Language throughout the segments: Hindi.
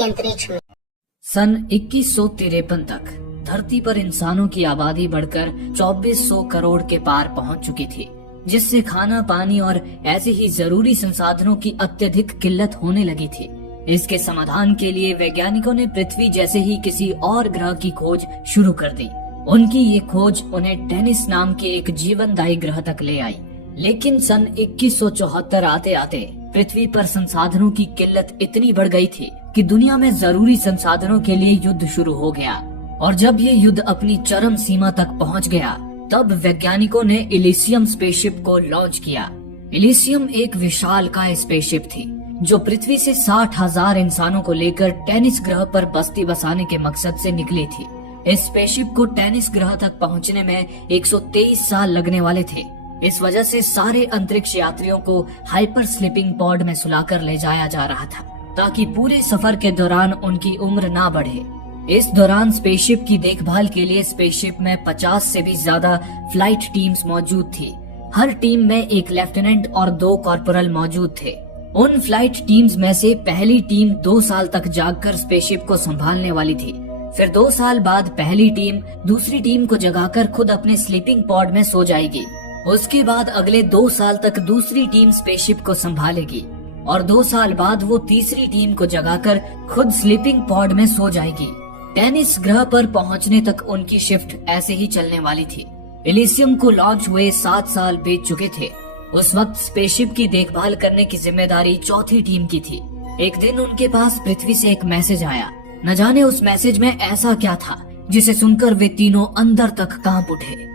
के अंतरिक्ष में। सन 2153 तक धरती पर इंसानों की आबादी बढ़कर 2400 करोड़ के पार पहुंच चुकी थी, जिससे खाना पानी और ऐसे ही जरूरी संसाधनों की अत्यधिक किल्लत होने लगी थी। इसके समाधान के लिए वैज्ञानिकों ने पृथ्वी जैसे ही किसी और ग्रह की खोज शुरू कर दी। उनकी ये खोज उन्हें टेनिस नाम के एक जीवनदायी ग्रह तक ले आई। लेकिन सन 2174 आते आते पृथ्वी पर संसाधनों की किल्लत इतनी बढ़ गई थी कि दुनिया में जरूरी संसाधनों के लिए युद्ध शुरू हो गया। और जब ये युद्ध अपनी चरम सीमा तक पहुंच गया, तब वैज्ञानिकों ने इलिसियम स्पेसशिप को लॉन्च किया। इलिसियम एक विशालकाय स्पेसशिप थी जो पृथ्वी से 60,000 इंसानों को लेकर टेनिस ग्रह पर बस्ती बसाने के मकसद से निकली थी। इस स्पेसशिप को टेनिस ग्रह तक पहुंचने में 123 साल लगने वाले थे। इस वजह से सारे अंतरिक्ष यात्रियों को हाइपर स्लीपिंग पॉड में सुलाकर ले जाया जा रहा था, ताकि पूरे सफर के दौरान उनकी उम्र ना बढ़े। इस दौरान स्पेसशिप की देखभाल के लिए स्पेसशिप में 50 से भी ज्यादा फ्लाइट टीम्स मौजूद थी। हर टीम में एक लेफ्टिनेंट और 2 कॉर्पोरल मौजूद थे। उन फ्लाइट टीम्स में से पहली टीम 2 साल तक जागकर स्पेसशिप को संभालने वाली थी। फिर 2 साल बाद पहली टीम दूसरी टीम को जगाकर खुद अपने स्लीपिंग पॉड में सो जाएगी। उसके बाद अगले 2 साल तक दूसरी टीम स्पेसशिप को संभालेगी और 2 साल बाद वो तीसरी टीम को जगाकर खुद स्लीपिंग पॉड में सो जाएगी। टेनिस ग्रह पर पहुंचने तक उनकी शिफ्ट ऐसे ही चलने वाली थी। इलिसियम को लॉन्च हुए 7 साल बीत चुके थे। उस वक्त स्पेसशिप की देखभाल करने की जिम्मेदारी चौथी टीम की थी। एक दिन उनके पास पृथ्वी से एक मैसेज आया। न जाने उस मैसेज में ऐसा क्या था जिसे सुनकर वे तीनों अंदर तक कांप उठे।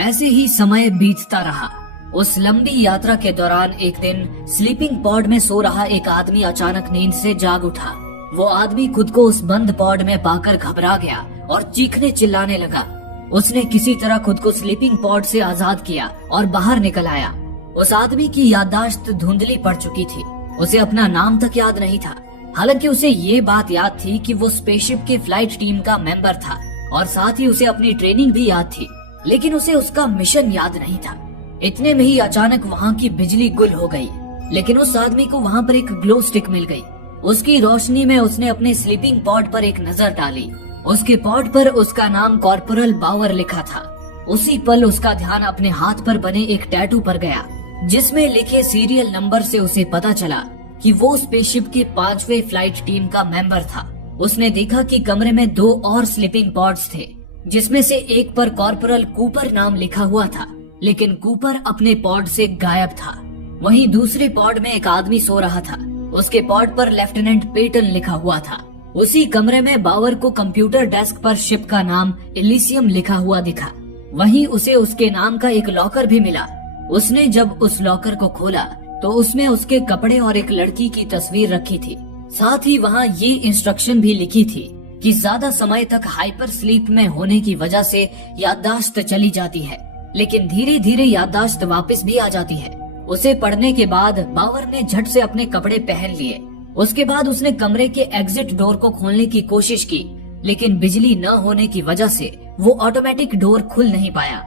ऐसे ही समय बीतता रहा। उस लंबी यात्रा के दौरान एक दिन स्लीपिंग पॉड में सो रहा एक आदमी अचानक नींद से जाग उठा। वो आदमी खुद को उस बंद पॉड में पाकर घबरा गया और चीखने चिल्लाने लगा। उसने किसी तरह खुद को स्लीपिंग पॉड से आजाद किया और बाहर निकल आया। उस आदमी की याददाश्त धुंधली पड़ चुकी थी। उसे अपना नाम तक याद नहीं था। हालांकि उसे ये बात याद थी कि वो स्पेसशिप के फ्लाइट टीम का मेंबर था और साथ ही उसे अपनी ट्रेनिंग भी याद थी, लेकिन उसे उसका मिशन याद नहीं था। इतने में ही अचानक वहाँ की बिजली गुल हो गई, लेकिन उस आदमी को वहाँ पर एक ग्लो स्टिक मिल गई। उसकी रोशनी में उसने अपने स्लीपिंग पॉड पर एक नजर डाली। उसके पॉड पर उसका नाम कॉर्पोरल बावर लिखा था। उसी पल उसका ध्यान अपने हाथ पर बने एक टैटू पर गया, जिसमें लिखे सीरियल नंबर से उसे पता चला कि वो स्पेसशिप के 5वें फ्लाइट टीम का मेंबर था। उसने देखा कि कमरे में 2 और स्लीपिंग पॉड्स थे, जिसमें से एक पर कॉर्पोरल कूपर नाम लिखा हुआ था, लेकिन कूपर अपने पॉड से गायब था। वहीं दूसरे पॉड में एक आदमी सो रहा था। उसके पॉड पर लेफ्टिनेंट पेटन लिखा हुआ था। उसी कमरे में बावर को कंप्यूटर डेस्क पर शिप का नाम इलिसियम लिखा हुआ दिखा। वहीं उसे उसके नाम का एक लॉकर भी मिला। उसने जब उस लॉकर को खोला तो उसमें उसके कपड़े और एक लड़की की तस्वीर रखी थी। साथ ही वहाँ ये इंस्ट्रक्शन भी लिखी थी कि ज्यादा समय तक हाइपर स्लीप में होने की वजह से याददाश्त चली जाती है, लेकिन धीरे धीरे याददाश्त वापस भी आ जाती है। उसे पढ़ने के बाद बावर ने झट से अपने कपड़े पहन लिए। उसके बाद उसने कमरे के एग्जिट डोर को खोलने की कोशिश की, लेकिन बिजली न होने की वजह से वो ऑटोमेटिक डोर खुल नहीं पाया।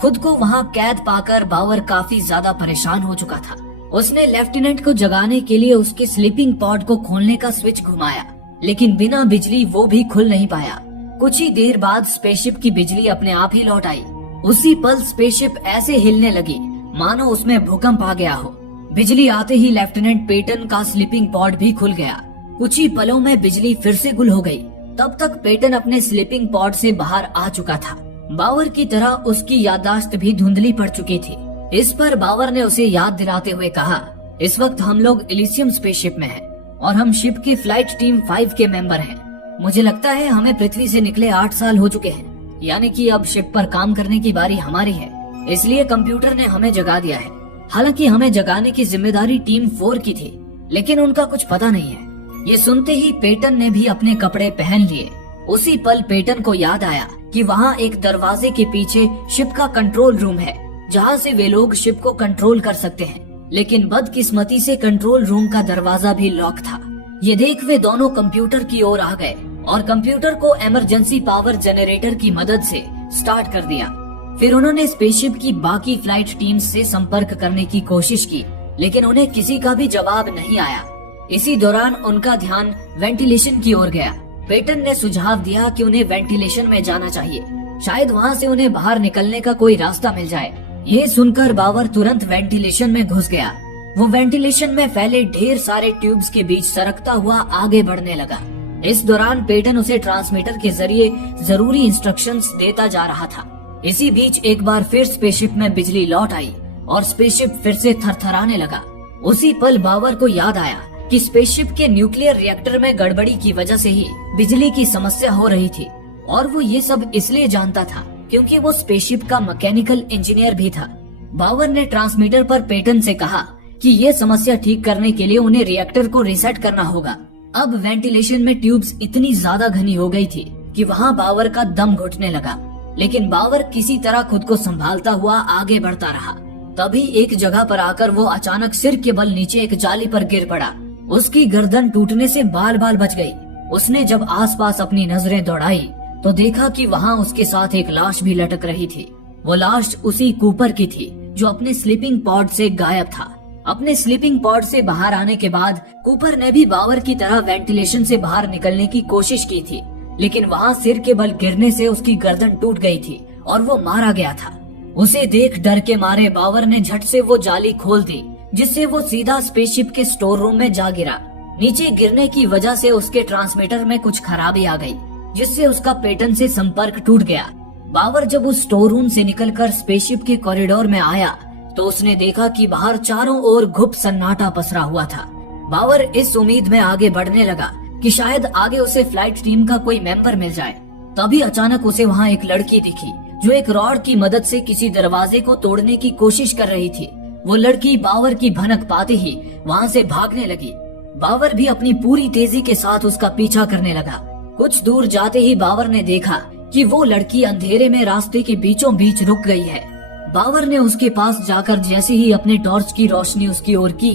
खुद को वहाँ कैद पाकर बावर काफी ज्यादा परेशान हो चुका था। उसने लेफ्टिनेंट को जगाने के लिए उसके स्लीपिंग पॉड को खोलने का स्विच घुमाया, लेकिन बिना बिजली वो भी खुल नहीं पाया। कुछ ही देर बाद स्पेसशिप की बिजली अपने आप ही लौट आई। उसी पल स्पेसशिप ऐसे हिलने लगी मानो उसमें भूकंप आ गया हो। बिजली आते ही लेफ्टिनेंट पेटन का स्लीपिंग पॉड भी खुल गया। कुछ ही पलों में बिजली फिर से गुल हो गई। तब तक पेटन अपने स्लीपिंग पॉड से बाहर आ चुका था। बावर की तरह उसकी याददाश्त भी धुंधली पड़ चुकी थी। इस पर बावर ने उसे याद दिलाते हुए कहा, इस वक्त हम लोग इलिसियम स्पेसशिप में हैं और हम शिप की फ्लाइट टीम 5 के मेंबर हैं। मुझे लगता है हमें पृथ्वी से निकले 8 साल हो चुके हैं, यानी कि अब शिप पर काम करने की बारी हमारी है। इसलिए कंप्यूटर ने हमें जगा दिया है। हालांकि हमें जगाने की जिम्मेदारी टीम 4 की थी, लेकिन उनका कुछ पता नहीं है। ये सुनते ही पेटन ने भी अपने कपड़े पहन लिए। उसी पल पेटन को याद आया कि वहाँ एक दरवाजे के पीछे शिप का कंट्रोल रूम है, जहाँ से वे लोग शिप को कंट्रोल कर सकते हैं। लेकिन बदकिस्मती से कंट्रोल रूम का दरवाजा भी लॉक था। ये देख वे दोनों कंप्यूटर की ओर आ गए और कंप्यूटर को इमरजेंसी पावर जनरेटर की मदद से स्टार्ट कर दिया। फिर उन्होंने स्पेसशिप की बाकी फ्लाइट टीम्स से संपर्क करने की कोशिश की, लेकिन उन्हें किसी का भी जवाब नहीं आया। इसी दौरान उनका ध्यान वेंटिलेशन की ओर गया। पेटन ने सुझाव दिया कि उन्हें वेंटिलेशन में जाना चाहिए, शायद वहाँ से उन्हें बाहर निकलने का कोई रास्ता मिल जाए। ये सुनकर बावर तुरंत वेंटिलेशन में घुस गया। वो वेंटिलेशन में फैले ढेर सारे ट्यूब्स के बीच सरकता हुआ आगे बढ़ने लगा। इस दौरान पेटन उसे ट्रांसमीटर के जरिए जरूरी इंस्ट्रक्शंस देता जा रहा था। इसी बीच एक बार फिर स्पेसशिप में बिजली लौट आई और स्पेसशिप फिर से थरथराने लगा। उसी पल बावर को याद आया कि स्पेसशिप के न्यूक्लियर रिएक्टर में गड़बड़ी की वजह से ही बिजली की समस्या हो रही थी, और वो ये सब इसलिए जानता था क्योंकि वो स्पेसशिप का मैकेनिकल इंजीनियर भी था। बावर ने ट्रांसमीटर पर पेटन से कहा कि ये समस्या ठीक करने के लिए उन्हें रिएक्टर को रीसेट करना होगा। अब वेंटिलेशन में ट्यूब्स इतनी ज्यादा घनी हो गई थी कि वहाँ बावर का दम घुटने लगा, लेकिन बावर किसी तरह खुद को संभालता हुआ आगे बढ़ता रहा। तभी एक जगह पर आकर वो अचानक सिर के बल नीचे एक जाली पर गिर पड़ा। उसकी गर्दन टूटने से बाल बाल बच गई। उसने जब आसपास अपनी नजरें दौड़ाई तो देखा कि वहाँ उसके साथ एक लाश भी लटक रही थी। वो लाश उसी कूपर की थी जो अपने स्लीपिंग पॉड से गायब था। अपने स्लीपिंग पॉड से बाहर आने के बाद कूपर ने भी बावर की तरह वेंटिलेशन से बाहर निकलने की कोशिश की थी, लेकिन वहाँ सिर के बल गिरने से उसकी गर्दन टूट गई थी और वो मारा गया था। उसे देख डर के मारे बावर ने झट से वो जाली खोल दी, जिससे वो सीधा स्पेसशिप के स्टोर रूम में जा गिरा। नीचे गिरने की वजह से उसके ट्रांसमीटर में कुछ खराबी आ गई, जिससे उसका पेटन से संपर्क टूट गया। बावर जब उस स्टोर रूम से निकलकर स्पेसशिप के कॉरिडोर में आया तो उसने देखा कि बाहर चारों ओर गुप सन्नाटा पसरा हुआ था। बावर इस उम्मीद में आगे बढ़ने लगा कि शायद आगे उसे फ्लाइट टीम का कोई मेंबर मिल जाए। तभी अचानक उसे वहाँ एक लड़की दिखी जो एक रॉड की मदद से किसी दरवाजे को तोड़ने की कोशिश कर रही थी। वो लड़की बावर की भनक पाते ही वहाँ से भागने लगी। बावर भी अपनी पूरी तेजी के साथ उसका पीछा करने लगा। कुछ दूर जाते ही बावर ने देखा कि वो लड़की अंधेरे में रास्ते के बीचों बीच रुक गई है। बावर ने उसके पास जाकर जैसे ही अपने टॉर्च की रोशनी उसकी ओर की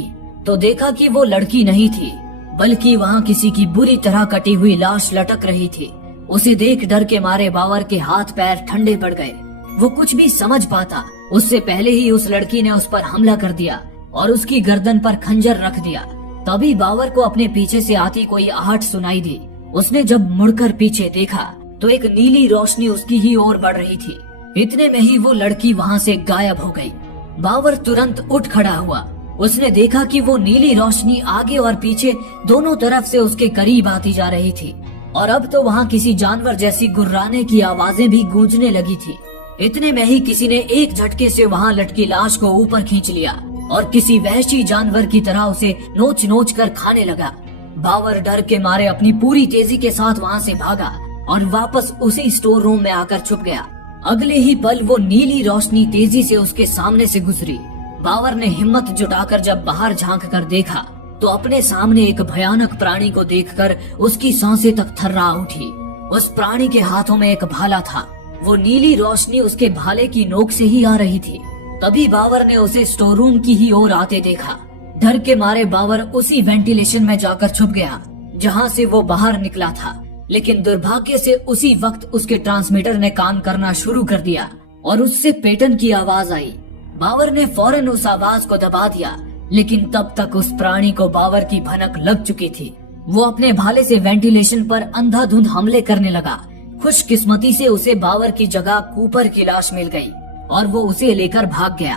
तो देखा कि वो लड़की नहीं थी, बल्कि वहाँ किसी की बुरी तरह कटी हुई लाश लटक रही थी। उसे देख डर के मारे बावर के हाथ पैर ठंडे पड़ गए। वो कुछ भी समझ पाता उससे पहले ही उस लड़की ने उस पर हमला कर दिया और उसकी गर्दन पर खंजर रख दिया। तभी बावर को अपने पीछे से आती कोई आहट सुनाई दी। उसने जब मुड़कर पीछे देखा तो एक नीली रोशनी उसकी ही ओर बढ़ रही थी। इतने में ही वो लड़की वहाँ से गायब हो गई। बावर तुरंत उठ खड़ा हुआ। उसने देखा कि वो नीली रोशनी आगे और पीछे दोनों तरफ से उसके करीब आती जा रही थी, और अब तो वहाँ किसी जानवर जैसी गुर्राने की आवाजें भी गूंजने लगी थी। इतने में ही किसी ने एक झटके से वहाँ लटकी लाश को ऊपर खींच लिया और किसी वहशी जानवर की तरह उसे नोच नोच कर खाने लगा। बावर डर के मारे अपनी पूरी तेजी के साथ वहाँ से भागा और वापस उसी स्टोर रूम में आकर छुप गया। अगले ही पल वो नीली रोशनी तेजी से उसके सामने से गुजरी। बावर ने हिम्मत जुटाकर जब बाहर झांक कर देखा तो अपने सामने एक भयानक प्राणी को देखकर उसकी सांसें तक थर्रा उठी। उस प्राणी के हाथों में एक भाला था। वो नीली रोशनी उसके भाले की नोक से ही आ रही थी। तभी बावर ने उसे स्टोर रूम की ही ओर आते देखा। डर के मारे बावर उसी वेंटिलेशन में जाकर छुप गया जहाँ से वो बाहर निकला था, लेकिन दुर्भाग्य से उसी वक्त उसके ट्रांसमीटर ने काम करना शुरू कर दिया और उससे पेटन की आवाज आई। बावर ने फौरन उस आवाज को दबा दिया, लेकिन तब तक उस प्राणी को बावर की भनक लग चुकी थी। वो अपने भाले से वेंटिलेशन पर अंधाधुंध हमले करने लगा। खुशकिस्मती से उसे बावर की जगह कूपर की लाश मिल गई और वो उसे लेकर भाग गया।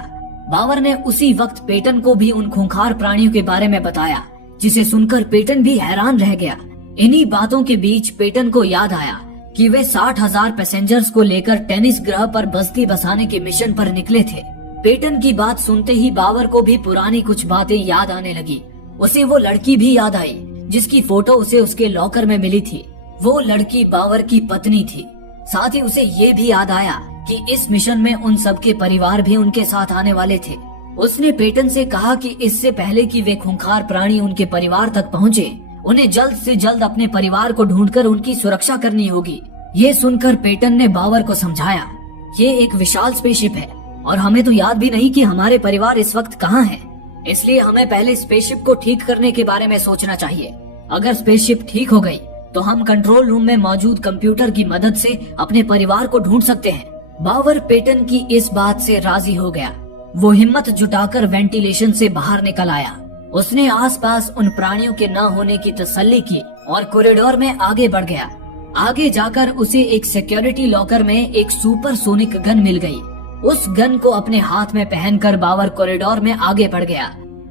बावर ने उसी वक्त पेटन को भी उन खूंखार प्राणियों के बारे में बताया, जिसे सुनकर पेटन भी हैरान रह गया। इन्हीं बातों के बीच पेटन को याद आया कि वे 60,000 पैसेंजर्स को लेकर टेनिस ग्रह पर बस्ती बसाने के मिशन पर निकले थे। पेटन की बात सुनते ही बावर को भी पुरानी कुछ बातें याद आने लगी। उसे वो लड़की भी याद आई जिसकी फोटो उसे उसके लॉकर में मिली थी। वो लड़की बावर की पत्नी थी। साथ ही उसे ये भी याद आया कि इस मिशन में उन सबके परिवार भी उनके साथ आने वाले थे। उसने पेटन से कहा कि इससे पहले कि वे खूंखार प्राणी उनके परिवार तक पहुँचे, उन्हें जल्द से जल्द अपने परिवार को ढूंढकर उनकी सुरक्षा करनी होगी। ये सुनकर पेटन ने बावर को समझाया, ये एक विशाल स्पेसशिप है और हमें तो याद भी नहीं कि हमारे परिवार इस वक्त कहाँ हैं। इसलिए हमें पहले स्पेसशिप को ठीक करने के बारे में सोचना चाहिए। अगर स्पेसशिप ठीक हो गई तो हम कंट्रोल रूम में मौजूद कंप्यूटर की मदद से अपने परिवार को ढूंढ सकते हैं। बावर पेटन की इस बात से राजी हो गया। वो हिम्मत जुटाकर वेंटिलेशन से बाहर निकल आया। उसने आसपास उन प्राणियों के न होने की तसल्ली की और कॉरिडोर में आगे बढ़ गया। आगे जाकर उसे एक सिक्योरिटी लॉकर में एक सुपरसोनिक गन मिल गई। उस गन को अपने हाथ में पहनकर बावर कॉरिडोर में आगे बढ़ गया।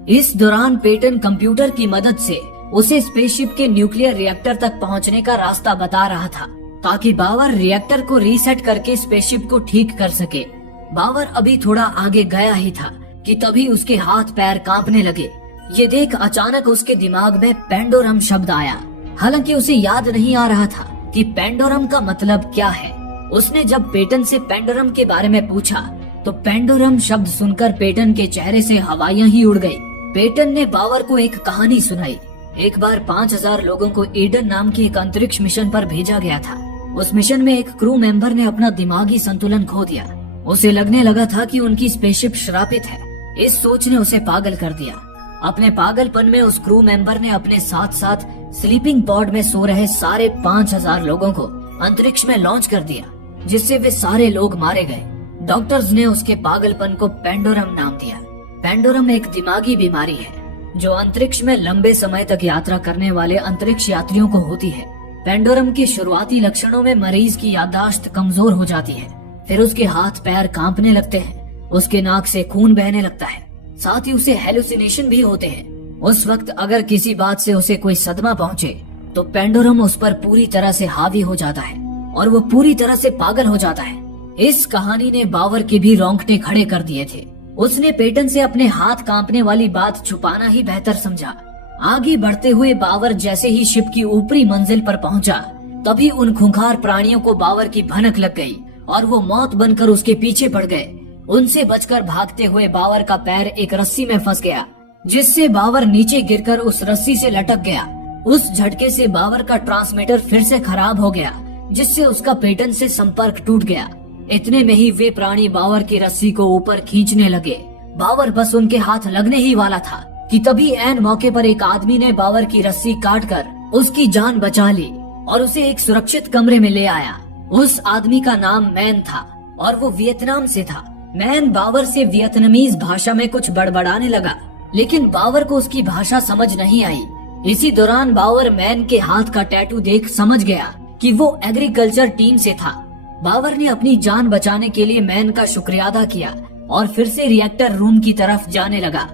इस दौरान पेटन कंप्यूटर की मदद से उसे स्पेसशिप के न्यूक्लियर रिएक्टर तक पहुंचने का रास्ता बता रहा था, ताकि बावर रिएक्टर को रीसेट करके स्पेसशिप को ठीक कर सके। बावर अभी थोड़ा आगे गया ही था कि तभी उसके हाथ पैर कांपने लगे। ये देख अचानक उसके दिमाग में पेंडोरम शब्द आया। हालांकि उसे याद नहीं आ रहा था कि पेंडोरम का मतलब क्या है। उसने जब पेटन से पेंडोरम के बारे में पूछा तो पेंडोरम शब्द सुनकर पेटन के चेहरे से हवाइयां ही उड़ गई। पेटन ने बावर को एक कहानी सुनाई। एक बार 5000 लोगों को ईडन नाम के एक अंतरिक्ष मिशन पर भेजा गया था। उस मिशन में एक क्रू मेंबर ने अपना दिमागी संतुलन खो दिया। उसे लगने लगा था कि उनकी स्पेसशिप श्रापित है। इस सोच ने उसे पागल कर दिया। अपने पागलपन में उस क्रू मेंबर ने अपने साथ साथ स्लीपिंग पॉड में सो रहे सारे 5000 लोगों को अंतरिक्ष में लॉन्च कर दिया, जिससे वे सारे लोग मारे गए। डॉक्टर्स ने उसके पागलपन को पेंडोरम नाम दिया। पेंडोरम एक दिमागी बीमारी है जो अंतरिक्ष में लंबे समय तक यात्रा करने वाले अंतरिक्ष यात्रियों को होती है। पेंडोरम के शुरुआती लक्षणों में मरीज की याददाश्त कमजोर हो जाती है, फिर उसके हाथ पैर कांपने लगते हैं, उसके नाक से खून बहने लगता है, साथ ही उसे हेलुसिनेशन भी होते हैं। उस वक्त अगर किसी बात से उसे कोई सदमा पहुंचे तो पेंडोरम उस पर पूरी तरह से हावी हो जाता है और वो पूरी तरह से पागल हो जाता है। इस कहानी ने बावर के भी रोंगटे खड़े कर दिए थे। उसने पेटन से अपने हाथ कांपने वाली बात छुपाना ही बेहतर समझा। आगे बढ़ते हुए बावर जैसे ही शिप की ऊपरी मंजिल पर पहुंचा, तभी उन खूंखार प्राणियों को बावर की भनक लग गई और वो मौत बनकर उसके पीछे पड़ गए। उनसे बचकर भागते हुए बावर का पैर एक रस्सी में फंस गया, जिससे बावर नीचे गिरकर उस रस्सी से लटक गया। उस झटके से बावर का ट्रांसमीटर फिर से खराब हो गया, जिससे उसका पेटन से संपर्क टूट गया। इतने में ही वे प्राणी बावर की रस्सी को ऊपर खींचने लगे। बावर बस उनके हाथ लगने ही वाला था कि तभी ऐन मौके पर एक आदमी ने बावर की रस्सी काटकर उसकी जान बचा ली और उसे एक सुरक्षित कमरे में ले आया। उस आदमी का नाम मैन था और वो वियतनाम से था। मैन बावर से वियतनामीज भाषा में कुछ बड़बड़ाने लगा, लेकिन बावर को उसकी भाषा समझ नहीं आई। इसी दौरान बावर मैन के हाथ का टैटू देख समझ गया कि वो एग्रीकल्चर टीम से था। बावर ने अपनी जान बचाने के लिए मैन का शुक्रिया अदा किया और फिर से रिएक्टर रूम की तरफ जाने लगा।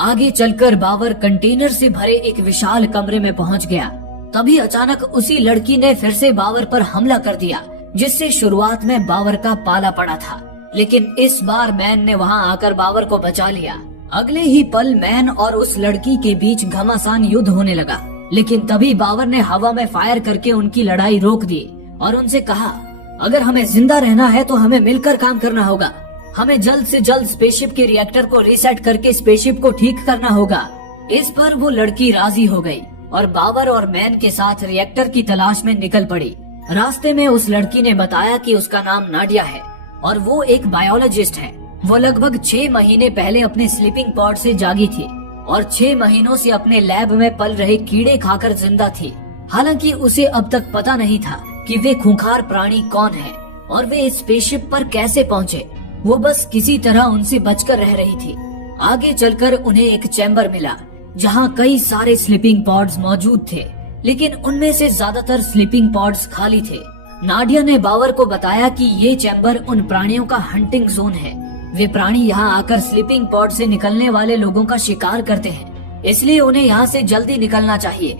आगे चलकर बावर कंटेनर से भरे एक विशाल कमरे में पहुंच गया। तभी अचानक उसी लड़की ने फिर से बावर पर हमला कर दिया, जिससे शुरुआत में बावर का पाला पड़ा था, लेकिन इस बार मैन ने वहां आकर बावर को बचा लिया। अगले ही पल मैन और उस लड़की के बीच घमासान युद्ध होने लगा, लेकिन तभी बावर ने हवा में फायर करके उनकी लड़ाई रोक दी और उनसे कहा, अगर हमें जिंदा रहना है तो हमें मिलकर काम करना होगा। हमें जल्द से जल्द स्पेसशिप के रिएक्टर को रीसेट करके स्पेसशिप को ठीक करना होगा। इस पर वो लड़की राजी हो गई और बावर और मैन के साथ रिएक्टर की तलाश में निकल पड़ी। रास्ते में उस लड़की ने बताया कि उसका नाम नाडिया है और वो एक बायोलॉजिस्ट है। वो लगभग 6 महीने पहले अपने स्लीपिंग पॉड से जागी थी और 6 महीनों से अपने लैब में पल रहे कीड़े खाकर जिंदा थी। हालांकि उसे अब तक पता नहीं था कि वे खूंखार प्राणी कौन हैं और वे इस स्पेसशिप पर कैसे पहुंचे। वो बस किसी तरह उनसे बचकर रह रही थी। आगे चलकर उन्हें एक चैम्बर मिला जहां कई सारे स्लीपिंग पॉड्स मौजूद थे, लेकिन उनमें से ज्यादातर स्लीपिंग पॉड्स खाली थे। नाडिया ने बावर को बताया कि ये चैम्बर उन प्राणियों का हंटिंग जोन है। वे प्राणी यहाँ आकर स्लीपिंग पॉड से निकलने वाले लोगों का शिकार करते हैं, इसलिए उन्हें यहाँ से जल्दी निकलना चाहिए।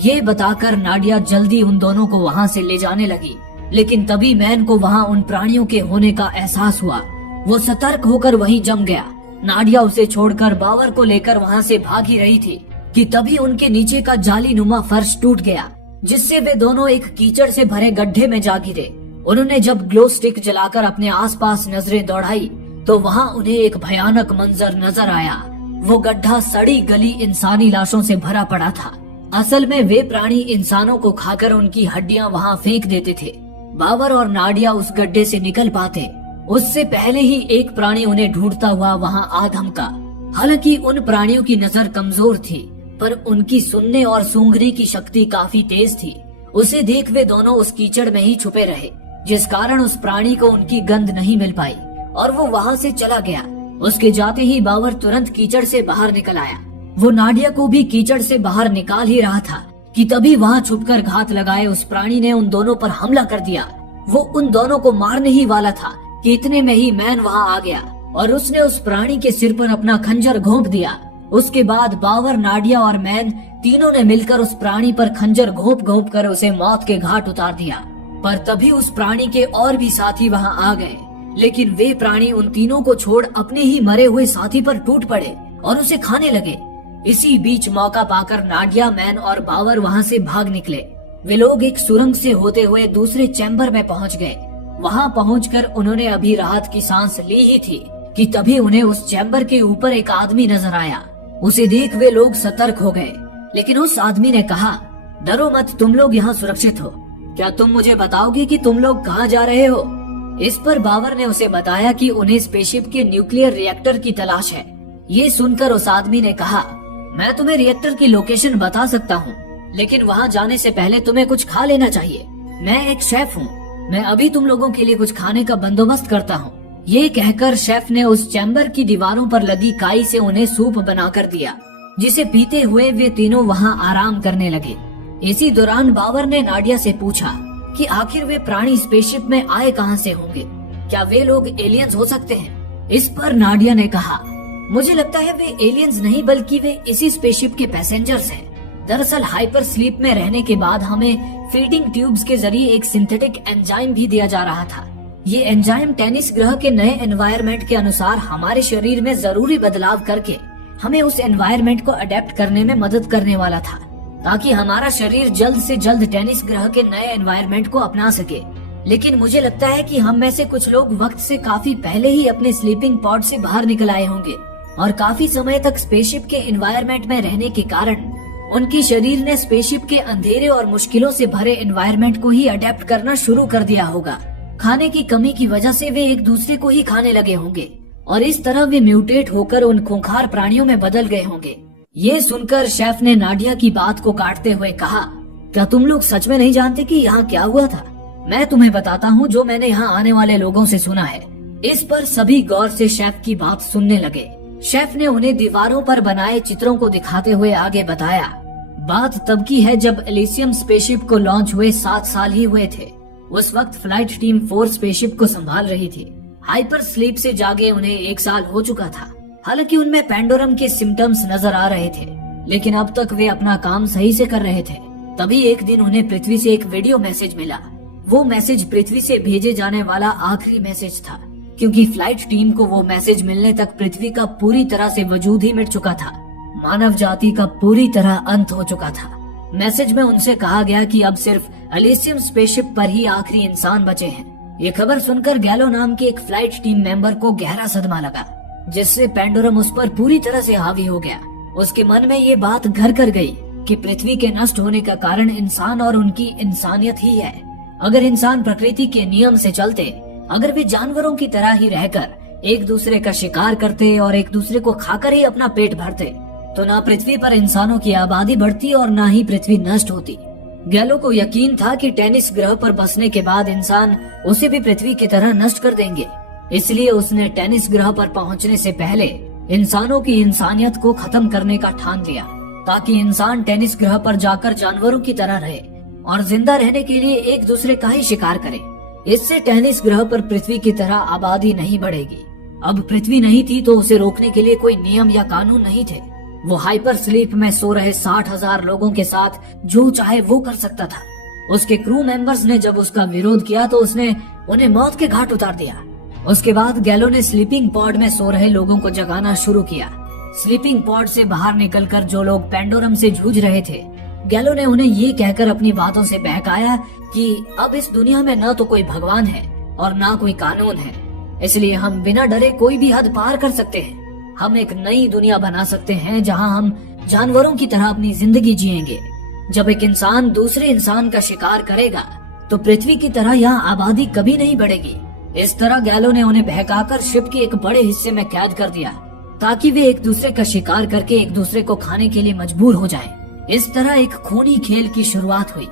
ये बताकर नाडिया जल्दी उन दोनों को वहाँ से ले जाने लगी, लेकिन तभी मैन को वहाँ उन प्राणियों के होने का एहसास हुआ। वो सतर्क होकर वहीं जम गया। नाडिया उसे छोड़कर बावर को लेकर वहाँ से भाग ही रही थी कि तभी उनके नीचे का जाली नुमा फर्श टूट गया, जिससे वे दोनों एक कीचड़ से भरे गड्ढे में जा गिरे। उन्होंने जब ग्लो स्टिक जलाकर अपने आसपास नजरें दौड़ाई तो वहाँ उन्हें एक भयानक मंजर नजर आया। वो गड्ढा सड़ी गली इंसानी लाशों से भरा पड़ा था। असल में वे प्राणी इंसानों को खाकर उनकी हड्डियां वहाँ फेंक देते थे। बावर और नाडिया उस गड्ढे से निकल पाते उससे पहले ही एक प्राणी उन्हें ढूंढता हुआ वहाँ आ धमका। हालांकि उन प्राणियों की नजर कमजोर थी, पर उनकी सुनने और सूंघने की शक्ति काफी तेज थी। उसे देख वे दोनों उस कीचड़ में ही छुपे रहे, जिस कारण उस प्राणी को उनकी गंध नहीं मिल पाई और वो वहाँ से चला गया। उसके जाते ही बावर तुरंत कीचड़ से बाहर निकल आया वो नाडिया को भी कीचड़ से बाहर निकाल ही रहा था कि तभी वहाँ छुपकर घात लगाए उस प्राणी ने उन दोनों पर हमला कर दिया। वो उन दोनों को मारने ही वाला था कि इतने में ही मैन वहाँ आ गया और उसने उस प्राणी के सिर पर अपना खंजर घोंप दिया। उसके बाद बावर, नाडिया और मैन तीनों ने मिलकर उस प्राणी पर खंजर घोंप घोंप कर उसे मौत के घाट उतार दिया। पर तभी उस प्राणी के और भी साथी वहाँ आ गए, लेकिन वे प्राणी उन तीनों को छोड़ अपने ही मरे हुए साथी पर टूट पड़े और उसे खाने लगे। इसी बीच मौका पाकर नाडिया, मैन और बावर वहाँ से भाग निकले। वे लोग एक सुरंग से होते हुए दूसरे चैम्बर में पहुँच गए। वहाँ पहुँचकर उन्होंने अभी राहत की सांस ली ही थी कि तभी उन्हें उस चैम्बर के ऊपर एक आदमी नजर आया। उसे देख वे लोग सतर्क हो गए, लेकिन उस आदमी ने कहा, डरो मत, तुम लोग यहाँ सुरक्षित हो। क्या तुम मुझे बताओगे कि तुम लोग कहाँ जा रहे हो? इस पर बावर ने उसे बताया कि उन्हें स्पेसशिप के न्यूक्लियर रिएक्टर की तलाश है। ये सुनकर उस आदमी ने कहा, मैं तुम्हें रिएक्टर की लोकेशन बता सकता हूँ, लेकिन वहाँ जाने से पहले तुम्हें कुछ खा लेना चाहिए। मैं एक शेफ हूँ, मैं अभी तुम लोगों के लिए कुछ खाने का बंदोबस्त करता हूँ। ये कहकर शेफ ने उस चैम्बर की दीवारों पर लगी काई से उन्हें सूप बनाकर दिया, जिसे पीते हुए वे तीनों वहाँ आराम करने लगे। इसी दौरान बावर ने नाडिया से पूछा कि आखिर वे प्राणी स्पेसशिप में आए कहाँ से होंगे? क्या वे लोग एलियंस हो सकते हैं? इस पर नाडिया ने कहा, मुझे लगता है वे एलियंस नहीं बल्कि वे इसी स्पेसशिप के पैसेंजर्स हैं। दरअसल हाइपर स्लीप में रहने के बाद हमें फीडिंग ट्यूब्स के जरिए एक सिंथेटिक एंजाइम भी दिया जा रहा था। ये एंजाइम टेनिस ग्रह के नए एनवायरनमेंट के अनुसार हमारे शरीर में जरूरी बदलाव करके हमें उस एनवायरनमेंट को अडेप्ट करने में मदद करने वाला था, ताकि हमारा शरीर जल्द से जल्द टेनिस ग्रह के नए एनवायरनमेंट को अपना सके। लेकिन मुझे लगता है कि हम में से कुछ लोग वक्त से काफी पहले ही अपने स्लीपिंग पॉड से बाहर निकल आए होंगे और काफी समय तक स्पेसशिप के एनवायरनमेंट में रहने के कारण उनकी शरीर ने स्पेसशिप के अंधेरे और मुश्किलों से भरे एनवायरनमेंट को ही अडेप्ट करना शुरू कर दिया होगा। खाने की कमी की वजह से वे एक दूसरे को ही खाने लगे होंगे और इस तरह वे म्यूटेट होकर उन खूंखार प्राणियों में बदल गए होंगे। ये सुनकर शेफ ने नाडिया की बात को काटते हुए कहा, क्या तुम लोग सच में नहीं जानते कि यहाँ क्या हुआ था? मैं तुम्हें बताता हूँ जो मैंने यहाँ आने वाले लोगों से सुना है। इस पर सभी गौर से शेफ की बात सुनने लगे। शेफ ने उन्हें दीवारों पर बनाए चित्रों को दिखाते हुए आगे बताया, बात तब की है जब एलिसियम स्पेसशिप को लॉन्च हुए 7 साल ही हुए थे। उस वक्त फ्लाइट टीम 4 स्पेसशिप को संभाल रही थी। हाइपर स्लीप से जागे उन्हें 1 साल हो चुका था। हालांकि उनमें पेंडोरम के सिम्टम्स नजर आ रहे थे, लेकिन अब तक वे अपना काम सही से कर रहे थे। तभी एक दिन उन्हें पृथ्वी से एक वीडियो मैसेज मिला। वो मैसेज पृथ्वी से भेजे जाने वाला आखिरी मैसेज था, क्योंकि फ्लाइट टीम को वो मैसेज मिलने तक पृथ्वी का पूरी तरह से वजूद ही मिट चुका था। मानव जाति का पूरी तरह अंत हो चुका था। मैसेज में उनसे कहा गया कि अब सिर्फ एलिसियम स्पेसशिप पर ही आखिरी इंसान बचे हैं। ये खबर सुनकर गैलो नाम के एक फ्लाइट टीम मेंबर को गहरा सदमा लगा, जिससे पेंडोरम उस पर पूरी तरह से हावी हो गया। उसके मन में ये बात घर कर गई कि पृथ्वी के नष्ट होने का कारण इंसान और उनकी इंसानियत ही है। अगर इंसान प्रकृति के नियम से चलते, अगर वे जानवरों की तरह ही रहकर एक दूसरे का शिकार करते और एक दूसरे को खाकर ही अपना पेट भरते, तो ना पृथ्वी पर इंसानों की आबादी बढ़ती और ना ही पृथ्वी नष्ट होती। गैलो को यकीन था कि टेनिस ग्रह पर बसने के बाद इंसान उसे भी पृथ्वी की तरह नष्ट कर देंगे। इसलिए उसने टेनिस ग्रह पर पहुंचने से पहले इंसानों की इंसानियत को खत्म करने का ठान लिया, ताकि इंसान टेनिस ग्रह पर जाकर जानवरों की तरह रहे और जिंदा रहने के लिए एक दूसरे का ही शिकार करे। इससे टेनिस ग्रह पर पृथ्वी की तरह आबादी नहीं बढ़ेगी। अब पृथ्वी नहीं थी तो उसे रोकने के लिए कोई नियम या कानून नहीं थे। वो हाइपर स्लीप में सो रहे 60,000 लोगों के साथ जो चाहे वो कर सकता था। उसके क्रू मेंबर्स ने जब उसका विरोध किया तो उसने उन्हें मौत के घाट उतार दिया। उसके बाद गैलो ने स्लीपिंग पॉड में सो रहे लोगों को जगाना शुरू किया। स्लीपिंग पॉड से बाहर निकलकर जो लोग पेंडोरम से जूझ रहे थे, गैलो ने उन्हें ये कहकर अपनी बातों से बहकाया कि अब इस दुनिया में न तो कोई भगवान है और न कोई कानून है, इसलिए हम बिना डरे कोई भी हद पार कर सकते हैं। हम एक नई दुनिया बना सकते हैं जहां हम जानवरों की तरह अपनी जिंदगी जिएंगे। जब एक इंसान दूसरे इंसान का शिकार करेगा तो पृथ्वी की तरह यहाँ आबादी कभी नहीं बढ़ेगी। इस तरह गैलो ने उन्हें बहकाकर शिप के एक बड़े हिस्से में कैद कर दिया, ताकि वे एक दूसरे का शिकार करके एक दूसरे को खाने के लिए मजबूर हो जाएं। इस तरह एक खूनी खेल की शुरुआत हुई।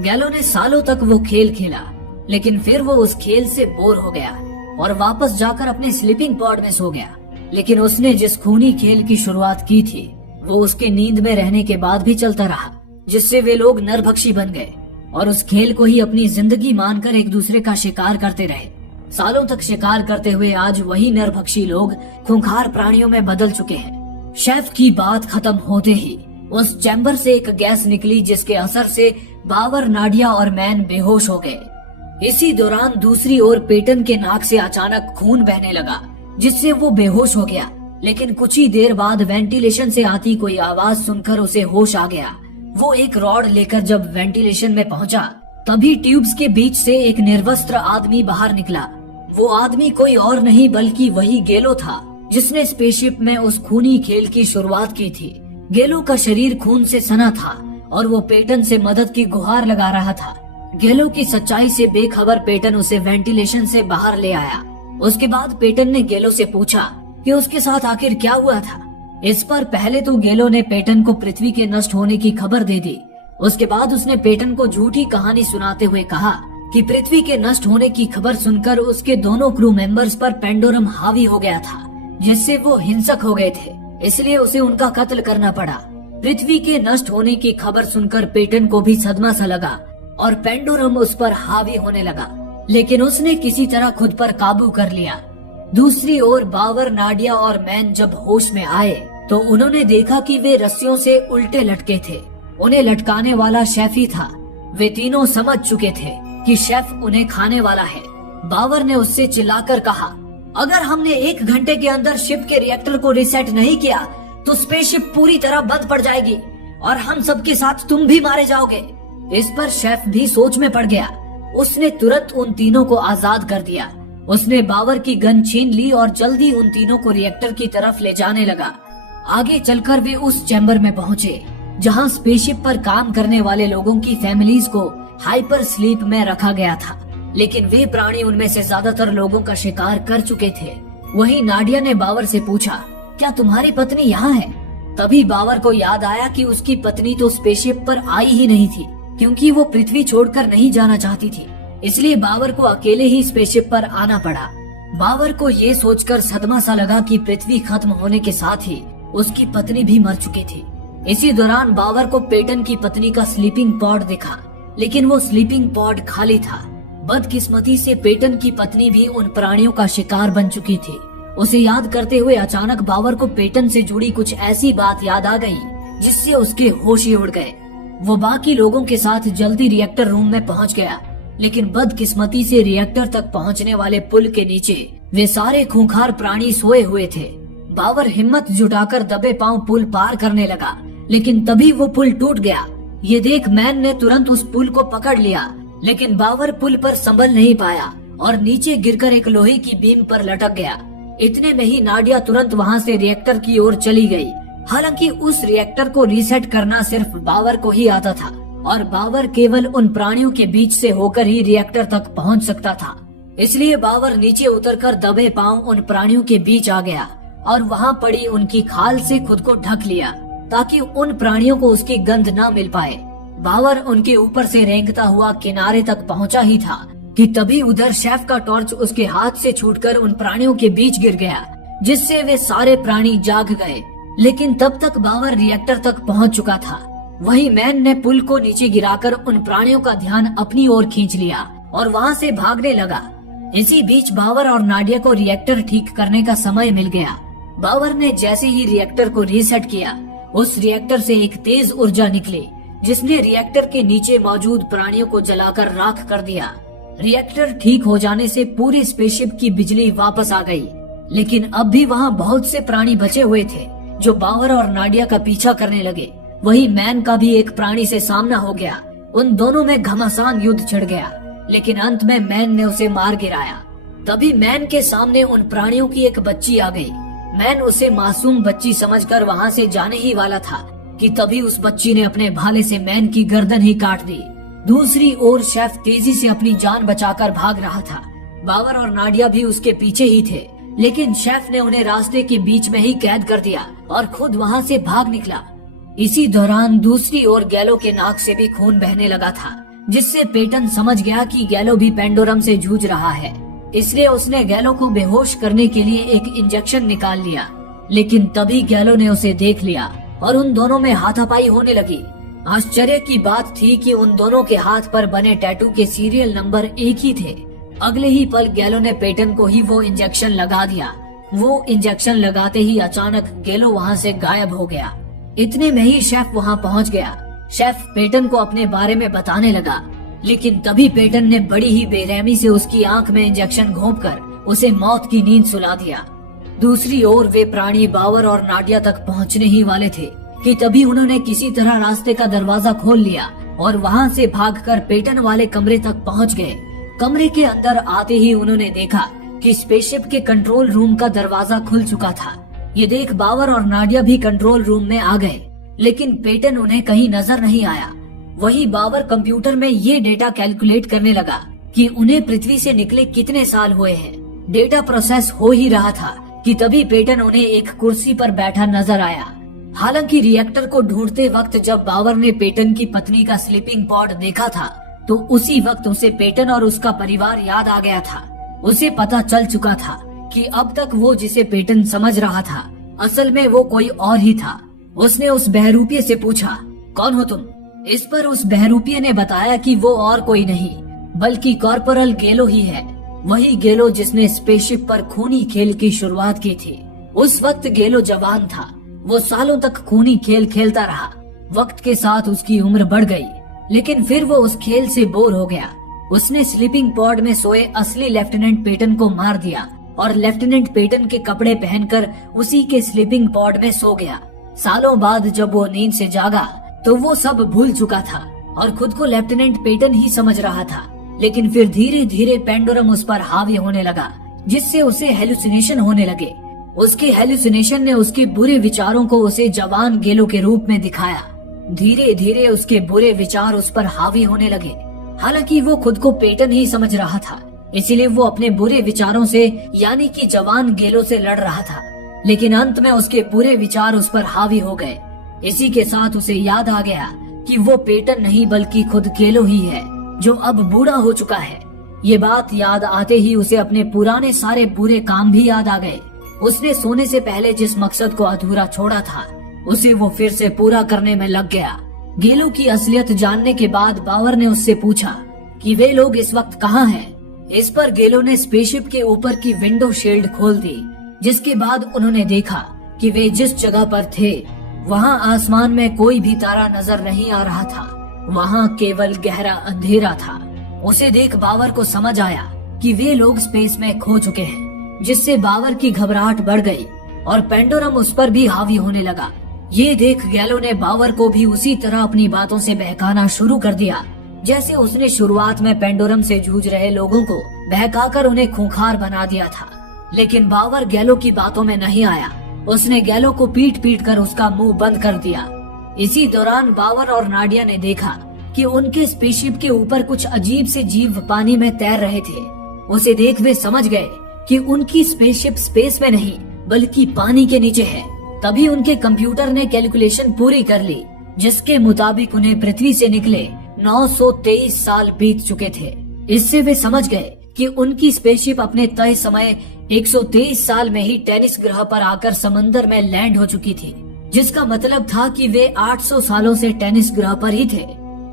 गैलो ने सालों तक वो खेल खेला, लेकिन फिर वो उस खेल से बोर हो गया और वापस जाकर अपने स्लीपिंग पॉड में सो गया। लेकिन उसने जिस खूनी खेल की शुरुआत की थी वो उसके नींद में रहने के बाद भी चलता रहा, जिससे वे लोग नरभक्षी बन गए और उस खेल को ही अपनी जिंदगी मानकर एक दूसरे का शिकार करते रहे। सालों तक शिकार करते हुए आज वही नरभक्षी लोग खूंखार प्राणियों में बदल चुके हैं। शेफ की बात खत्म होते ही उस चैम्बर से एक गैस निकली, जिसके असर से बाबर, नाडिया और मैन बेहोश हो गए। इसी दौरान दूसरी ओर पेटन के नाक से अचानक खून बहने लगा, जिससे वो बेहोश हो गया। लेकिन कुछ ही देर बाद वेंटिलेशन से आती कोई आवाज सुनकर उसे होश आ गया। वो एक रॉड लेकर जब वेंटिलेशन में पहुंचा, तभी ट्यूब्स के बीच से एक निर्वस्त्र आदमी बाहर निकला। वो आदमी कोई और नहीं बल्कि वही गेलो था, जिसने स्पेसशिप में उस खूनी खेल की शुरुआत की थी। गेलो का शरीर खून से सना था और वो पेटन से मदद की गुहार लगा रहा था। गेलो की सच्चाई से बेखबर पेटन उसे वेंटिलेशन से बाहर ले आया। उसके बाद पेटन ने गेलो से पूछा कि उसके साथ आखिर क्या हुआ था। इस पर पहले तो गेलो ने पेटन को पृथ्वी के नष्ट होने की खबर दे दी। उसके बाद उसने पेटन को झूठी कहानी सुनाते हुए कहा कि पृथ्वी के नष्ट होने की खबर सुनकर उसके दोनों क्रू मेंबर्स पर पेंडोरम हावी हो गया था, जिससे वो हिंसक हो गए थे, इसलिए उसे उनका कत्ल करना पड़ा। पृथ्वी के नष्ट होने की खबर सुनकर पेटन को भी सदमा सा लगा और पेंडोरम उस पर हावी होने लगा, लेकिन उसने किसी तरह खुद पर काबू कर लिया। दूसरी ओर बाबर, नाडिया और मैन जब होश में आए तो उन्होंने देखा कि वे रस्सियों से उल्टे लटके थे। उन्हें लटकाने वाला शेफ ही था। वे तीनों समझ चुके थे कि शेफ उन्हें खाने वाला है। बाबर ने उससे चिल्लाकर कहा, अगर हमने 1 घंटे के अंदर शिप के रिएक्टर को रिसेट नहीं किया तो स्पेसशिप पूरी तरह बंद पड़ जाएगी और हम सबके साथ तुम भी मारे जाओगे। इस पर शेफ भी सोच में पड़ गया। उसने तुरंत उन तीनों को आजाद कर दिया। उसने बाबर की गन छीन ली और जल्दी उन तीनों को रिएक्टर की तरफ ले जाने लगा। आगे चलकर वे उस चैम्बर में पहुंचे जहां स्पेसशिप पर काम करने वाले लोगों की फैमिलीज को हाइपर स्लीप में रखा गया था, लेकिन वे प्राणी उनमें से ज्यादातर लोगों का शिकार कर चुके थे। वहीं नाडिया ने बाबर से पूछा, क्या तुम्हारी पत्नी यहाँ है? तभी बाबर को याद आया कि उसकी पत्नी तो स्पेसशिप पर आई ही नहीं थी, क्योंकि वो पृथ्वी छोड़कर नहीं जाना चाहती थी। इसलिए बाबर को अकेले ही स्पेसशिप पर आना पड़ा। बाबर को ये सोचकर सदमा सा लगा कि पृथ्वी खत्म होने के साथ ही उसकी पत्नी भी मर चुकी थी। इसी दौरान बाबर को पेटन की पत्नी का स्लीपिंग पॉड दिखा, लेकिन वो स्लीपिंग पॉड खाली था। बदकिस्मती से पेटन की पत्नी भी उन प्राणियों का शिकार बन चुकी थी। उसे याद करते हुए अचानक बाबर को पेटन से जुड़ी कुछ ऐसी बात याद आ गई जिससे उसके होश ही उड़ गए। वो बाकी लोगों के साथ जल्दी रिएक्टर रूम में पहुंच गया, लेकिन बदकिस्मती से रिएक्टर तक पहुंचने वाले पुल के नीचे वे सारे खूंखार प्राणी सोए हुए थे। बाबर हिम्मत जुटाकर दबे पांव पुल पार करने लगा, लेकिन तभी वो पुल टूट गया। ये देख मैन ने तुरंत उस पुल को पकड़ लिया, लेकिन बाबर पुल पर संभल नहीं पाया और नीचे गिरकर एक लोहे की बीम पर लटक गया। इतने में ही नाडिया तुरंत वहां से रिएक्टर की ओर चली गई। हालांकि उस रिएक्टर को रीसेट करना सिर्फ बाबर को ही आता था और बाबर केवल उन प्राणियों के बीच से होकर ही रिएक्टर तक पहुंच सकता था। इसलिए बाबर नीचे उतरकर दबे पांव उन प्राणियों के बीच आ गया और वहां पड़ी उनकी खाल से खुद को ढक लिया ताकि उन प्राणियों को उसकी गंध न मिल पाए। बाबर उनके ऊपर से रेंगता हुआ किनारे तक पहुंचा ही था कि तभी उधर शेफ का टॉर्च उसके हाथ से छूटकर उन प्राणियों के बीच गिर गया, जिससे वे सारे प्राणी जाग गए। लेकिन तब तक बाबर रिएक्टर तक पहुंच चुका था। वहीं मैन ने पुल को नीचे गिराकर उन प्राणियों का ध्यान अपनी ओर खींच लिया और वहां से भागने लगा। इसी बीच बाबर और नाडिया को रिएक्टर ठीक करने का समय मिल गया। बाबर ने जैसे ही रिएक्टर को रीसेट किया, उस रिएक्टर से एक तेज ऊर्जा निकली जिसने रिएक्टर के नीचे मौजूद प्राणियों को जलाकर राख कर दिया। रिएक्टर ठीक हो जाने से पूरी स्पेसशिप की बिजली वापस आ गई, लेकिन अब भी वहाँ बहुत से प्राणी बचे हुए थे जो बाबर और नाडिया का पीछा करने लगे। वही मैन का भी एक प्राणी से सामना हो गया। उन दोनों में घमासान युद्ध छिड़ गया, लेकिन अंत में मैन ने उसे मार गिराया। तभी मैन के सामने उन प्राणियों की एक बच्ची आ गई। मैन उसे मासूम बच्ची समझकर वहां से जाने ही वाला था कि तभी उस बच्ची ने अपने भाले से मैन की गर्दन ही काट दी। दूसरी ओर शेफ तेजी से अपनी जान बचाकर भाग रहा था। बाबर और नाडिया भी उसके पीछे ही थे, लेकिन शेफ ने उन्हें रास्ते के बीच में ही कैद कर दिया और खुद वहां से भाग निकला। इसी दौरान दूसरी ओर गैलो के नाक से भी खून बहने लगा था, जिससे पेटन समझ गया कि गैलो भी पेंडोरम से जूझ रहा है। इसलिए उसने गैलो को बेहोश करने के लिए एक इंजेक्शन निकाल लिया, लेकिन तभी गैलो ने उसे देख लिया और उन दोनों में हाथापाई होने लगी। आश्चर्य की बात थी कि उन दोनों के हाथ पर बने टैटू के सीरियल नंबर एक ही थे। अगले ही पल गेलो ने पेटन को ही वो इंजेक्शन लगा दिया। वो इंजेक्शन लगाते ही अचानक गेलो वहाँ से गायब हो गया। इतने में ही शेफ वहाँ पहुँच गया। शेफ पेटन को अपने बारे में बताने लगा, लेकिन तभी पेटन ने बड़ी ही बेरहमी से उसकी आंख में इंजेक्शन घोंपकर उसे मौत की नींद सुला दिया। दूसरी ओर वे प्राणी बावर और नाडिया तक पहुंचने ही वाले थे कि तभी उन्होंने किसी तरह रास्ते का दरवाजा खोल लिया और वहां से भागकर पेटन वाले कमरे तक पहुंच गए। कमरे के अंदर आते ही उन्होंने देखा कि स्पेसशिप के कंट्रोल रूम का दरवाजा खुल चुका था। ये देख बावर और नाडिया भी कंट्रोल रूम में आ गए, लेकिन पेटन उन्हें कहीं नजर नहीं आया। वही बावर कंप्यूटर में ये डेटा कैलकुलेट करने लगा कि उन्हें पृथ्वी से निकले कितने साल हुए हैं। डेटा प्रोसेस हो ही रहा था कि तभी पेटन उन्हें एक कुर्सी पर बैठा नजर आया। हालांकि रिएक्टर को ढूंढते वक्त जब बावर ने पेटन की पत्नी का स्लीपिंग पॉड देखा था, तो उसी वक्त उसे पेटन और उसका परिवार याद आ गया था। उसे पता चल चुका था कि अब तक वो जिसे पेटन समझ रहा था, असल में वो कोई और ही था। उसने उस बहरूपिये से पूछा, कौन हो तुम? इस पर उस बहरूपिये ने बताया कि वो और कोई नहीं बल्कि कॉर्पोरल गेलो ही है। वही गेलो जिसने स्पेसशिप पर खूनी खेल की शुरुआत की थी। उस वक्त गेलो जवान था। वो सालों तक खूनी खेल खेलता रहा। वक्त के साथ उसकी उम्र बढ़ गई, लेकिन फिर वो उस खेल से बोर हो गया। उसने स्लीपिंग पॉड में सोए असली लेफ्टिनेंट पेटन को मार दिया और लेफ्टिनेंट पेटन के कपड़े पहनकर उसी के स्लीपिंग पॉड में सो गया। सालों बाद जब वो नींद से जागा तो वो सब भूल चुका था और खुद को लेफ्टिनेंट पेटन ही समझ रहा था। लेकिन फिर धीरे धीरे पेंडोरम उस पर हावी होने लगा, जिससे उसे हेलुसिनेशन होने लगे। उसके हेलुसिनेशन ने उसके बुरे विचारों को उसे जवान गेलो के रूप में दिखाया। धीरे धीरे उसके बुरे विचार उस पर हावी होने लगे। हालांकि वो खुद को पेटन ही समझ रहा था, इसीलिए वो अपने बुरे विचारों से यानी कि जवान गेलो से लड़ रहा था। लेकिन अंत में उसके बुरे विचार उस पर हावी हो गए। इसी के साथ उसे याद आ गया कि वो पेटन नहीं बल्कि खुद गेलो ही है, जो अब बूढ़ा हो चुका है। ये बात याद आते ही उसे अपने पुराने सारे बुरे काम भी याद आ गए। उसने सोने से पहले जिस मकसद को अधूरा छोड़ा था, उसे वो फिर से पूरा करने में लग गया। गेलो की असलियत जानने के बाद बावर ने उससे पूछा कि वे लोग इस वक्त कहाँ हैं। इस पर गेलो ने स्पेसशिप के ऊपर की विंडो शील्ड खोल दी, जिसके बाद उन्होंने देखा कि वे जिस जगह पर थे वहाँ आसमान में कोई भी तारा नजर नहीं आ रहा था। वहाँ केवल गहरा अंधेरा था। उसे देख बावर को समझ आया कि वे लोग स्पेस में खो चुके हैं, जिससे बावर की घबराहट बढ़ गई और पेंडोरम उस पर भी हावी होने लगा। ये देख गेलो ने बावर को भी उसी तरह अपनी बातों से बहकाना शुरू कर दिया, जैसे उसने शुरुआत में पेंडोरम से जूझ रहे लोगों को बहकाकर उन्हें खूंखार बना दिया था। लेकिन बावर गेलो की बातों में नहीं आया। उसने गेलो को पीट पीट कर उसका मुंह बंद कर दिया। इसी दौरान बावर और नाडिया ने देखा कि उनके स्पेसशिप के ऊपर कुछ अजीब से जीव पानी में तैर रहे थे। उसे देख वे समझ गए कि उनकी स्पेसशिप स्पेस में नहीं बल्कि पानी के नीचे है। तभी उनके कंप्यूटर ने कैलकुलेशन पूरी कर ली, जिसके मुताबिक उन्हें पृथ्वी से निकले 923 साल बीत चुके थे। इससे वे समझ गए कि उनकी स्पेसशिप अपने तय समय 123 साल में ही टेनिस ग्रह पर आकर समंदर में लैंड हो चुकी थी, जिसका मतलब था कि वे 800 सालों से टेनिस ग्रह पर ही थे।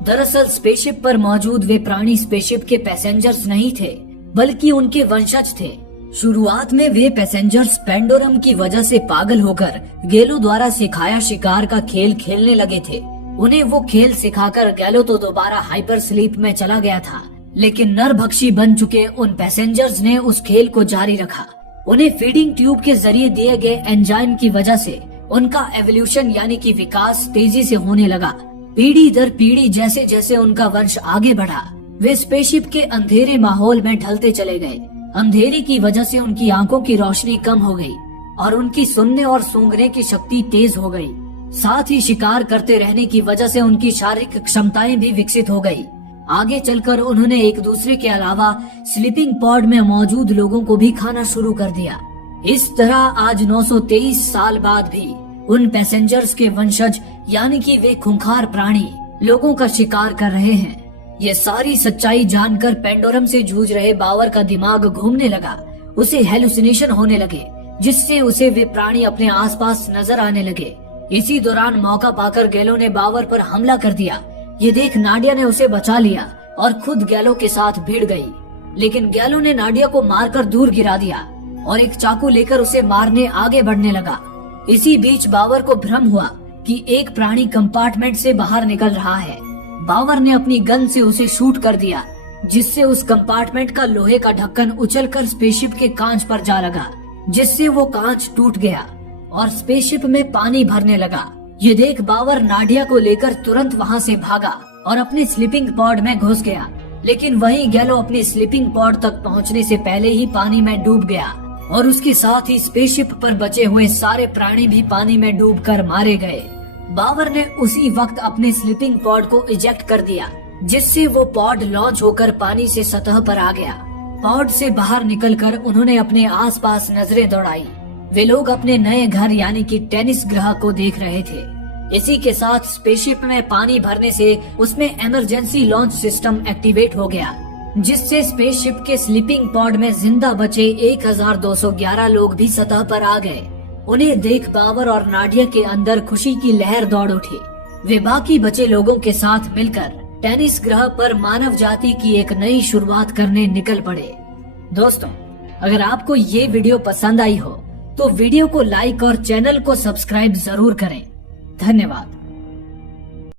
दरअसल स्पेसशिप पर मौजूद वे प्राणी स्पेसशिप के पैसेंजर्स नहीं थे बल्कि उनके वंशज थे। शुरुआत में वे पैसेंजर्स पेंडोरम की वजह से पागल होकर गेलो द्वारा सिखाया शिकार का खेल खेलने लगे थे। उन्हें वो खेल सिखाकर गेलो तो दोबारा हाइपर स्लीप में चला गया था, लेकिन नरभक्षी बन चुके उन पैसेंजर्स ने उस खेल को जारी रखा। उन्हें फीडिंग ट्यूब के जरिए दिए गए एंजाइम की वजह से उनका एवोल्यूशन यानी कि विकास तेजी से होने लगा। पीढ़ी दर पीढ़ी जैसे जैसे उनका वंश आगे बढ़ा, वे स्पेसशिप के अंधेरे माहौल में ढलते चले गए। अंधेरे की वजह से उनकी आंखों की रोशनी कम हो गई और उनकी सुनने और सूंघने की शक्ति तेज हो गई। साथ ही शिकार करते रहने की वजह से उनकी शारीरिक क्षमताएं भी विकसित हो गई। आगे चलकर उन्होंने एक दूसरे के अलावा स्लीपिंग पॉड में मौजूद लोगों को भी खाना शुरू कर दिया। इस तरह आज 923 साल बाद भी उन पैसेंजर्स के वंशज यानी कि वे खूंखार प्राणी लोगों का शिकार कर रहे हैं। ये सारी सच्चाई जानकर पेंडोरम से जूझ रहे बावर का दिमाग घूमने लगा। उसे हेलुसिनेशन होने लगे, जिससे उसे वे प्राणी अपने आसपास नजर आने लगे। इसी दौरान मौका पाकर गैलो ने बावर पर हमला कर दिया। ये देख नाडिया ने उसे बचा लिया और खुद गैलो के साथ भिड़ गई, लेकिन गैलो ने नाडिया को मारकर दूर गिरा दिया और एक चाकू लेकर उसे मारने आगे बढ़ने लगा। इसी बीच बावर को भ्रम हुआ कि एक प्राणी कंपार्टमेंट से बाहर निकल रहा है। बावर ने अपनी गन से उसे शूट कर दिया, जिससे उस कंपार्टमेंट का लोहे का ढक्कन उछलकर स्पेसशिप के कांच पर जा लगा, जिससे वो कांच टूट गया और स्पेसशिप में पानी भरने लगा। ये देख बावर नाडिया को लेकर तुरंत वहाँ से भागा और अपने स्लीपिंग पॉड में घुस गया, लेकिन वहीं गैलो अपने स्लीपिंग पॉड तक पहुँचने से पहले ही पानी में डूब गया और उसके साथ ही स्पेसशिप पर बचे हुए सारे प्राणी भी पानी में डूबकर मारे गए। बावर ने उसी वक्त अपने स्लीपिंग पॉड को इजेक्ट कर दिया, जिससे वो पॉड लॉन्च होकर पानी से सतह पर आ गया। पॉड से बाहर निकलकर उन्होंने अपने आसपास नजरें दौड़ाई। वे लोग अपने नए घर यानी कि टेनिस ग्रह को देख रहे थे। इसी के साथ स्पेसशिप में पानी भरने से उसमें इमरजेंसी लॉन्च सिस्टम एक्टिवेट हो गया, जिससे स्पेसशिप के स्लीपिंग पॉड में जिंदा बचे 1211 लोग भी सतह पर आ गए। उन्हें देख बावर और नाडिया के अंदर खुशी की लहर दौड़ उठी। वे बाकी बचे लोगों के साथ मिलकर टेनिस ग्रह पर मानव जाति की एक नई शुरुआत करने निकल पड़े। दोस्तों, अगर आपको ये वीडियो पसंद आई हो तो वीडियो को लाइक और चैनल को सब्सक्राइब जरूर करें। धन्यवाद।